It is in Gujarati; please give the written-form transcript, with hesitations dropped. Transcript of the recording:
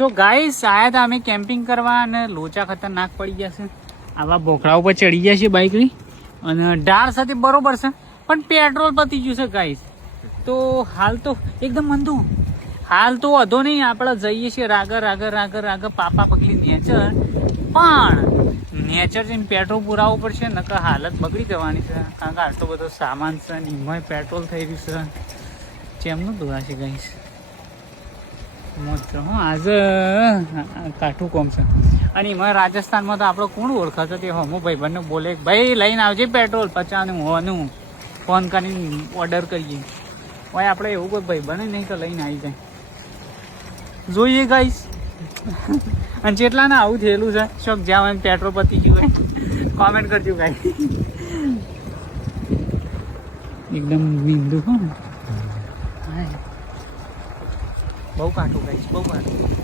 સો ગાઈસ આયા હતા અમે કેમ્પિંગ કરવા અને લોચા ખતરનાક પડી ગયા છે. આવા બોખડા ઉપર ચડી ગયા છે બાઇકની અને ઢાળ સાથે બરોબર છે પણ પેટ્રોલ પતી ગયું છે ગાઈસ. તો હાલ તો એકદમ મંદુ. હાલ તો વધો નહીં, આપણે જઈએ છીએ રાગર પાપા પગલી નેચર. પણ નેચર જઈને પેટ્રોલ પુરાવવું પડશે નકર હાલત બગડી જવાની છે. કારણ કે આટલો બધો સામાન છે ને એમાં પેટ્રોલ થઈ રહ્યું છે. ચેમનું દોરાશે ગાઈસ. આજે કાઠું કોમ છે અને એમાં રાજસ્થાનમાં તો આપણો કોણ ઓળખાતો તે હમો ભાઈબંધને બોલે ભાઈ લઈને આવજે પેટ્રોલ 50 હોવાનું ફોન કરીને ઓર્ડર કરીએ. ભાઈ આપણે એવું કોઈ ભાઈબંધ નહીં તો લઈને આવી જાય. જોઈએ ગાઈસ અને જેટલાને આવું થયેલું છે શોક જ્યાં પેટ્રોલ પતી ગયું હોય કોમેન્ટ કરજો ગાઈસ. એકદમ બિંદુ હો બહુ કાઠું ગાઈસ, બહુ કાઠું.